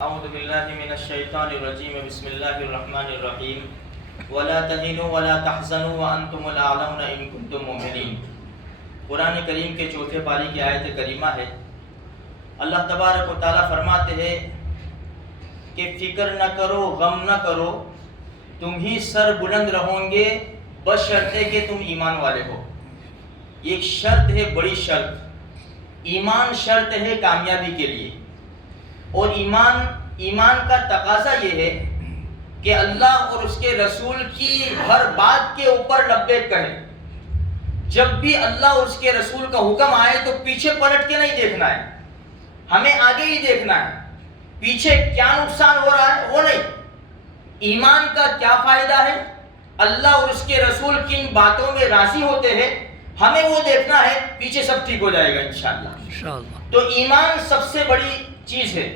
اعوذ باللہ من الشیطان الرجیم بسم اللہ الرحمن الرحیم ولا تہنوا ولا تحزنوا وانتم الاعلون ان کنتم مؤمنین۔ قرآن کریم کے چوتھے پاری کی آیت کریمہ ہے۔ اللہ تبارک و تعالیٰ فرماتے ہیں کہ فکر نہ کرو، غم نہ کرو، تم ہی سر بلند رہوں گے بشرطے کہ تم ایمان والے ہو۔ ایک شرط ہے، بڑی شرط، ایمان شرط ہے کامیابی کے لیے۔ اور ایمان کا تقاضا یہ ہے کہ اللہ اور اس کے رسول کی ہر بات کے اوپر لبیک کہیں۔ جب بھی اللہ اور اس کے رسول کا حکم آئے تو پیچھے پلٹ کے نہیں دیکھنا ہے، ہمیں آگے ہی دیکھنا ہے، پیچھے کیا نقصان ہو رہا ہے وہ نہیں، ایمان کا کیا فائدہ ہے، اللہ اور اس کے رسول کن باتوں میں راضی ہوتے ہیں، ہمیں وہ دیکھنا ہے، پیچھے سب ٹھیک ہو جائے گا انشاءاللہ۔ تو ایمان سب سے بڑی چیز ہے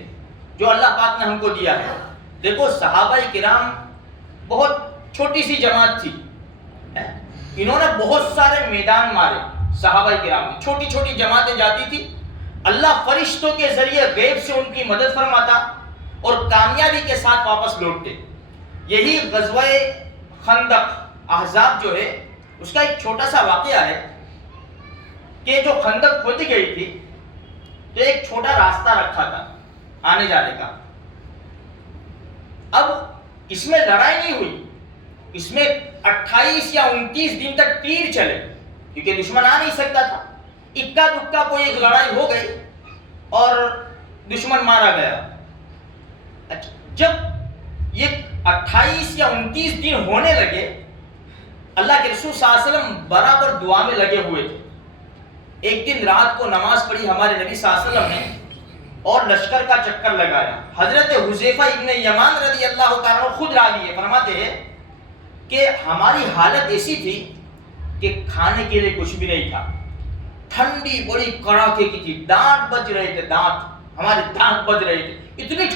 جو اللہ پاک نے ہم کو دیا ہے۔ دیکھو صحابہ کرام بہت چھوٹی سی جماعت تھی، انہوں نے بہت سارے میدان مارے۔ صحابہ کرام کی چھوٹی چھوٹی جماعتیں جاتی تھی، اللہ فرشتوں کے ذریعے غیب سے ان کی مدد فرماتا اور کامیابی کے ساتھ واپس لوٹتے۔ یہی غزوہ خندق احزاب جو ہے اس کا ایک چھوٹا سا واقعہ ہے کہ جو خندق کھودی گئی تھی تو ایک چھوٹا راستہ رکھا تھا آنے جانے کا۔ اب اس میں لڑائی نہیں ہوئی، اس میں 28 یا 29 دن تک تیر چلے کیونکہ دشمن آ نہیں سکتا تھا۔ اکا دکا کوئی ایک لڑائی ہو گئی اور دشمن مارا گیا۔ جب یہ 28 یا 29 دن ہونے لگے، اللہ کے رسول صلی اللہ علیہ وسلم برابر دعا میں لگے ہوئے تھے۔ ایک دن رات کو نماز پڑھی ہمارے نبی صلی اللہ علیہ وسلم نے اور لشکر کا چکر لگایا۔ حضرت حذیفہ ابن یمان رضی اللہ تعالیٰ عنہ خود راوی ہے، فرماتے ہیں کہ ہماری حالت ایسی تھی کہ کھانے کے لیے کچھ بھی نہیں تھا، ٹھنڈی بڑی کڑاکے کی تھی، دانت بج رہے تھے، ہمارے دانت بج رہے تھے، اتنی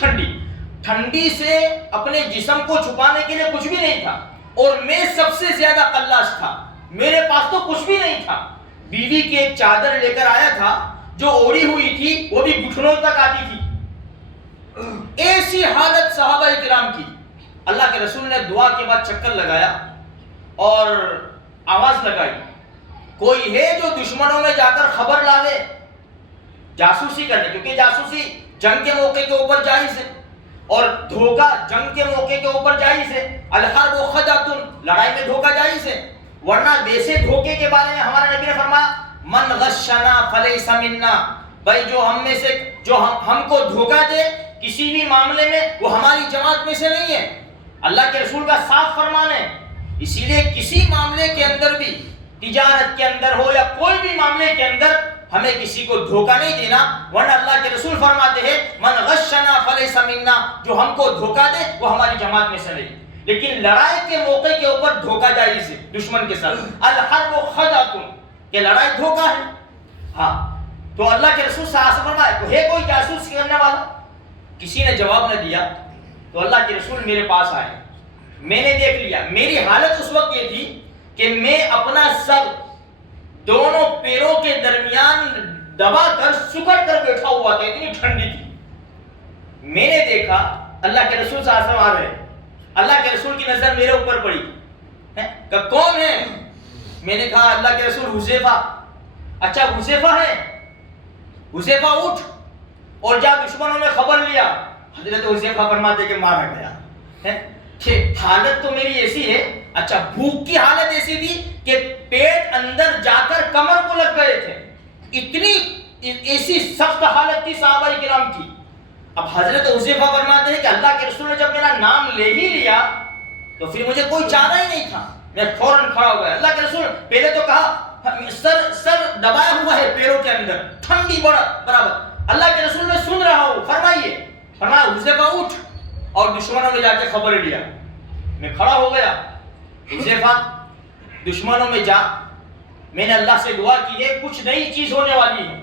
ٹھنڈی سے اپنے جسم کو چھپانے کے لیے کچھ بھی نہیں تھا، اور میں سب سے زیادہ قلاش تھا، میرے پاس تو کچھ بھی نہیں تھا۔ بیوی کی ایک چادر لے کر آیا تھا جو اوڑی ہوئی تھی، وہ بھی گھٹنوں تک آتی تھی۔ ایسی حالت صحابہ کرام کی۔ اللہ کے رسول نے دعا کے بعد چکر لگایا اور آواز لگائی، کوئی ہے جو دشمنوں میں جا کر خبر لاوے، جاسوسی کرنے، کیونکہ جاسوسی جنگ کے موقع کے اوپر جائز ہے اور دھوکہ جنگ کے موقع کے اوپر جائز ہے۔ الحرب خدعۃ، لڑائی میں دھوکہ جائز ہے، ورنہ ویسے دھوکے کے بارے میں ہمارے نبی نے فرمایا من غشنا فلیس منا، بھائی جو ہم کو دھوکہ دے کسی بھی معاملے میں وہ ہماری جماعت میں سے نہیں ہے۔ اللہ کے رسول کا صاف فرمان ہے، اسی لیے کسی معاملے کے اندر بھی، تجارت کے اندر ہو یا کوئی بھی معاملے کے اندر، ہمیں کسی کو دھوکہ نہیں دینا، ورنہ اللہ کے رسول فرماتے ہیں من غشنا فلیس منا، جو ہم کو دھوکہ دے وہ ہماری جماعت میں سے نہیں۔ لیکن لڑائی کے موقع کے اوپر دھوکہ جائز ہے دشمن کے ساتھ۔ الحرب خدعۃ، کہ لڑائی دھوکہ ہے۔ ہاں، تو اللہ کے رسول صلی اللہ علیہ وسلم فرمایا ہے کوئی جاسوس کرنے والا؟ کسی نے جواب نہ دیا، تو اللہ کے رسول میرے پاس آئے، میں نے دیکھ لیا، میری حالت اس وقت یہ تھی کہ میں اپنا سر دونوں پیروں کے درمیان دبا کر سکڑ کر بیٹھا ہوا تھا، اتنی ٹھنڈی تھی۔ میں نے دیکھا اللہ کے رسول صلی اللہ علیہ وسلم آ رہے، اللہ کے رسول کی نظر میرے اوپر پڑی، کہ کون ہے؟ میں نے کہا اللہ کے رسول حذیفہ۔ اچھا حذیفہ ہے؟ حذیفہ اٹھ اور جا دشمنوں میں خبر لیا۔ حضرت حذیفہ فرماتے کہ مارا گیا۔ حالت تو میری ایسی ہے، اچھا بھوک کی حالت ایسی تھی کہ پیٹ اندر جا کر کمر کو لگ گئے تھے، اتنی ایسی سخت حالت تھی صحابہ کرام کی۔ اب حضرت حذیفہ فرماتے ہیں کہ اللہ کے رسول نے جب میرا نام لے ہی لیا تو پھر مجھے کوئی چارہ ہی نہیں تھا، میں فوراً کھڑا ہو گیا۔ اللہ کے رسول پہلے تو کہا سر دبایا ہوا ہے پیروں کے اندر، ٹھنڈی برابر۔ اللہ کے رسول میں سن رہا ہوں، فرمائیے، فرمایا حذیفہ اٹھ اور دشمنوں میں جا کے خبر لیا۔ میں کھڑا ہو گیا، حذیفہ دشمنوں میں جا، میں نے اللہ سے دعا کی ہے کچھ نئی چیز ہونے والی ہے،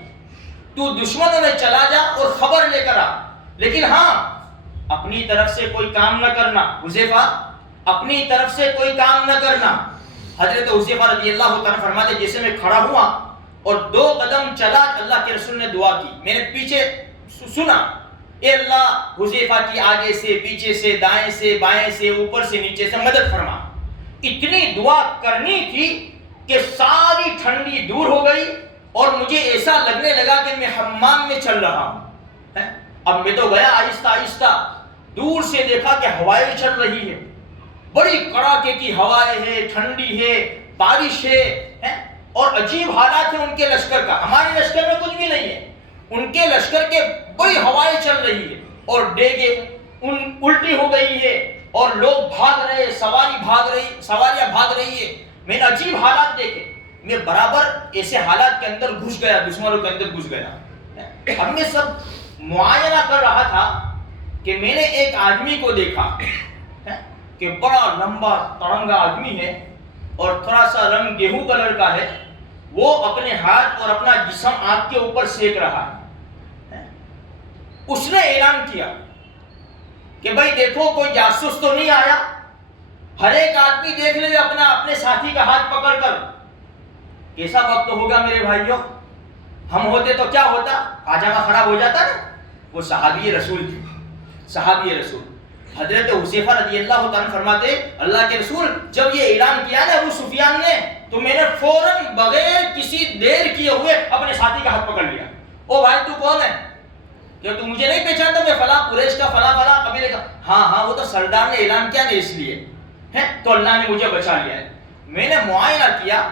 تو دشمنوں میں چلا جا اور خبر لے کر آ، لیکن ہاں اپنی طرف سے کوئی کام نہ کرنا۔ حذیفہ اپنی طرف سے کوئی کام نہ کرنا۔ حضرت حذیفہ رضی اللہ تعالیٰ فرماتے جیسے میں کھڑا ہوا اور 2 قدم چلا، اللہ کے رسول نے دعا کی، میں نے پیچھے سنا اے اللہ حذیفہ کی آگے سے پیچھے سے دائیں سے بائیں سے اوپر سے نیچے سے مدد فرما. اتنی دعا کرنی تھی کہ ساری ٹھنڈی دور ہو گئی اور مجھے ایسا لگنے لگا کہ میں حمام میں چل رہا ہوں. اب میں تو گیا آہستہ آہستہ, دور سے دیکھا کہ ہوائیں چل رہی ہے, بڑی کڑاکے کی ہوائیں ہے, ٹھنڈی ہے, بارش ہے, اور عجیب حالات ہیں ان کے لشکر کا. ہمارے لشکر میں کچھ بھی نہیں ہے, ان کے لشکر کے بڑی ہوائیں چل رہی ہے اور ڈیگے الٹی ہو گئی ہے اور لوگ بھاگ رہے, سواریاں بھاگ رہی ہے. میں نے عجیب حالات دیکھے. میں برابر ایسے حالات کے اندر گھس گیا, دشمنوں کے اندر گھس گیا. ہم نے سب معائنہ کر رہا تھا کہ میں نے ایک آدمی کو دیکھا کہ بڑا لمبا تڑنگا آدمی ہے اور تھوڑا سا رنگ گیہوں کلر کا ہے. وہ اپنے ہاتھ اور اپنا جسم آگ کے اوپر سیک رہا ہے. اس نے اعلان کیا کہ بھائی دیکھو کوئی جاسوس تو نہیں آیا. ہر ایک آدمی دیکھ لے اپنے ساتھی کا ہاتھ پکڑ کر. کیسا وقت ہوگا میرے بھائیوں, ہم ہوتے تو کیا ہوتا, پاجامہ خراب ہو جاتا نا. وہ صحابی رسول تھے, صحابی رسول حضرت حذیفہ رضی اللہ تعالیٰ فرماتے اللہ کے رسول جب یہ اعلان کیا نا ابو سفیان نے تو میں نے فوراً بغیر کسی دیر کیے ہوئے اپنے ساتھی کا ہاتھ پکڑ لیا. او بھائی تو کون ہے, کہ تو مجھے نہیں پہچانتا, میں فلاں قریش کا فلاں قبیلے کا. ہاں وہ تو سردار نے اعلان کیا نا اس لیے ہے, تو اللہ نے مجھے بچا لیا ہے. میں نے معائنہ کیا,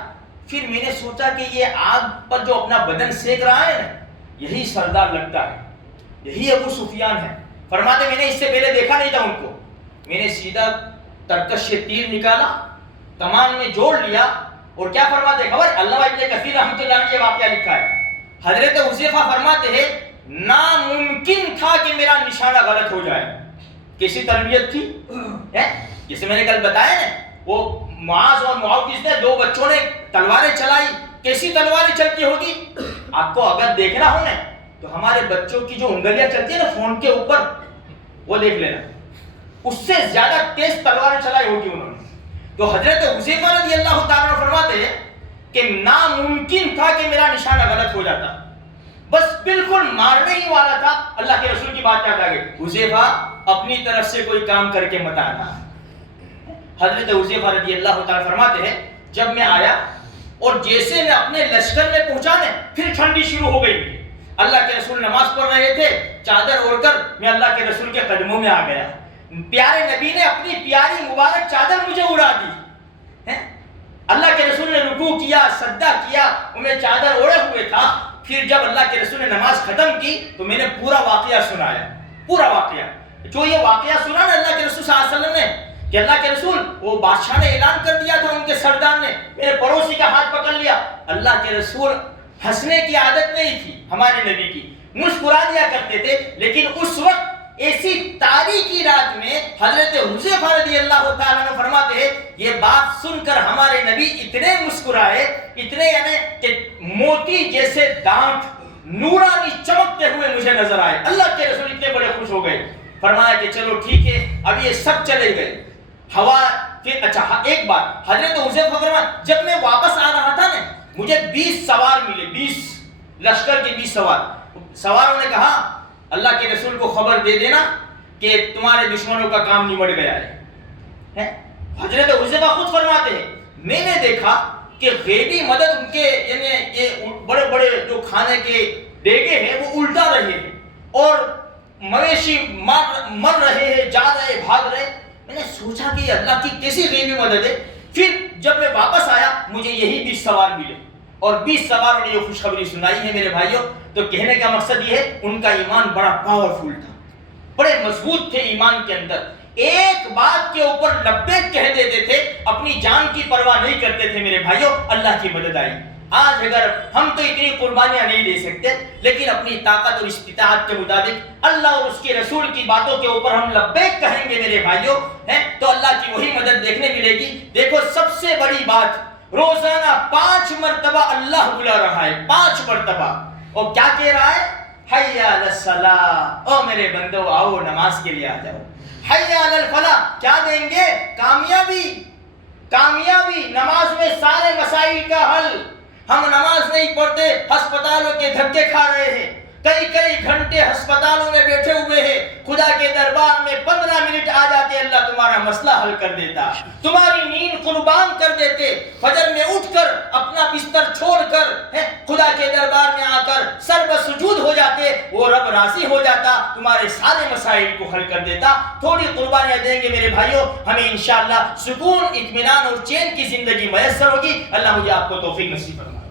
پھر میں نے سوچا کہ یہ آگ پر جو اپنا بدن سیک رہا ہے نا یہی سردار لگتا ہے, یہی ابو سفیان ہے. فرماتے میں نے اس سے پہلے دیکھا نہیں تھا ان کو. میں نے سیدھا ترکش سے تیر نکالا, کمان میں جوڑ لیا, اور کیا فرماتے خبر, علامہ ابن کثیر رحمۃ اللہ علیہ نے یہ واقعہ لکھا ہے. حضرت حذیفہ فرماتے ہیں ناممکن تھا کہ میرا نشانہ غلط ہو جائے. کیسی تربیت تھی, جیسے میں نے کل بتایا نا, وہ معاذ اور معاویہ نے دو بچوں نے تلواریں چلائی. کیسی تلواریں چلتی ہوگی آپ کو اگر دیکھنا ہو نا تو ہمارے بچوں کی جو انگلیاں چلتی ہیں نا فون کے اوپر, وہ دیکھ لینا, اس سے زیادہ تیز تلواریں چلائی ہوگی انہوں نے. تو حضرت حذیفہ رضی اللہ تعالیٰ فرماتے ہیں کہ ناممکن تھا کہ میرا نشانہ غلط ہو جاتا, بس بالکل مارنے ہی والا تھا. اللہ کے رسول کی بات یاد آ گئی, حذیفہ اپنی طرف سے کوئی کام کر کے مت آنا. حضرت حذیفہ رضی اللہ تعالیٰ فرماتے ہیں جب میں آیا اور جیسے میں اپنے لشکر میں پہنچا نا پھر ٹھنڈی شروع ہو گئی. اللہ کے رسول نماز پڑھ رہے تھے, چادر اوڑھ کر میں اللہ کے رسول کے قدموں میں آ گیا. پیارے نبی نے اپنی پیاری مبارک چادر مجھے اڑا دی. اللہ کے رسول نے رکوع کیا, سجدہ کیا, میں چادر اوڑھے ہوئے تھا. پھر جب اللہ کے رسول نے نماز ختم کی تو میں نے پورا واقعہ سنایا, پورا واقعہ. جو یہ واقعہ سنا نا اللہ کے رسول صلی اللہ علیہ وسلم نے کہ اللہ کے رسول وہ بادشاہ نے اعلان کر دیا تھا, ان کے سردار نے میرے پڑوسی کا ہاتھ پکڑ لیا. اللہ کے رسول ہنسنے کی عادت نہیں تھی ہمارے نبی کی, مسکرا دیا کرتے تھے. لیکن اس وقت ایسی تاریکی رات میں حضرت حذیفہ رضی اللہ تعالیٰ عنہ فرماتے ہیں یہ بات سن کر ہمارے نبی اتنے مسکرائے, اتنے یعنی کہ موتی جیسے دانت نورانی چمکتے ہوئے مجھے نظر آئے. اللہ کے رسول اتنے بڑے خوش ہو گئے, فرمایا کہ چلو ٹھیک ہے اب یہ سب چلے گئے. ہوا پھر اچھا ایک بات, حضرت حذیفہ فرمایا جب میں واپس آ رہا تھا نا مجھے 20 سوار ملے, 20 لشکر کے 20 سوار. سواروں نے کہا اللہ کے رسول کو خبر دے دینا کہ تمہارے دشمنوں کا کام نمٹ گیا ہے. حضرت حذیفہ خود فرماتے ہیں میں نے دیکھا کہ غیبی مدد ان کے یعنی یہ بڑے بڑے جو کھانے کے دیگے ہیں وہ الٹا رہے ہیں اور مویشی مر رہے ہیں, جا رہے, بھاگ رہے. میں نے سوچا کہ یہ اللہ کی کیسی غیبی مدد ہے. پھر جب میں واپس آیا مجھے یہی 20 سوار ملے اور 20 سواروں نے یہ خوشخبری سنائی ہے میرے بھائیوں. تو کہنے کا مقصد یہ ہے ان کا ایمان بڑا پاورفل تھا, بڑے مضبوط تھے ایمان کے اندر. ایک بات کے اوپر لبیک کہہ دیتے تھے, اپنی جان کی پرواہ نہیں کرتے تھے میرے بھائیوں. اللہ کی مدد آئی. آج اگر ہم تو اتنی قربانیاں نہیں دے سکتے لیکن اپنی طاقت اور استطاعت کے مطابق اللہ اور اس کے رسول کی باتوں کے اوپر ہم لبیک کہیں گے میرے بھائیوں تو اللہ کی وہی مدد دیکھنے ملے گی. دیکھو سب سے بڑی بات, روزانہ 5 مرتبہ اللہ بلا رہا ہے, 5 مرتبہ. اور کیا کہہ رہا ہے, حی علی الصلاۃ, او میرے بندو آؤ نماز کے لیے آ جاؤ. حی علی الفلاح, کیا دیں گے, کامیابی. کامیابی, نماز میں سارے مسائل کا حل. ہم نماز نہیں پڑھتے, ہسپتالوں کے دھکے کھا رہے ہیں, کئی کئی گھنٹے ہسپتالوں میں بیٹھے ہوئے ہیں، خدا کے دربار میں 15 منٹ آ جاتے، اللہ تمہارا مسئلہ حل کر دیتا، تمہاری نیند قربان کر دیتے، فجر میں اٹھ کر اپنا بستر چھوڑ کر خدا کے دربار میں آ کر سر بسجود ہو جاتے، وہ رب راضی ہو جاتا، تمہارے سارے مسائل کو حل کر دیتا۔ تھوڑی قربانیاں دیں گے میرے بھائیوں، ہمیں انشاءاللہ سکون، اطمینان اور چین کی زندگی میسر ہوگی۔ اللہ مجھے آپ کو توفیق نصیب فرمائے۔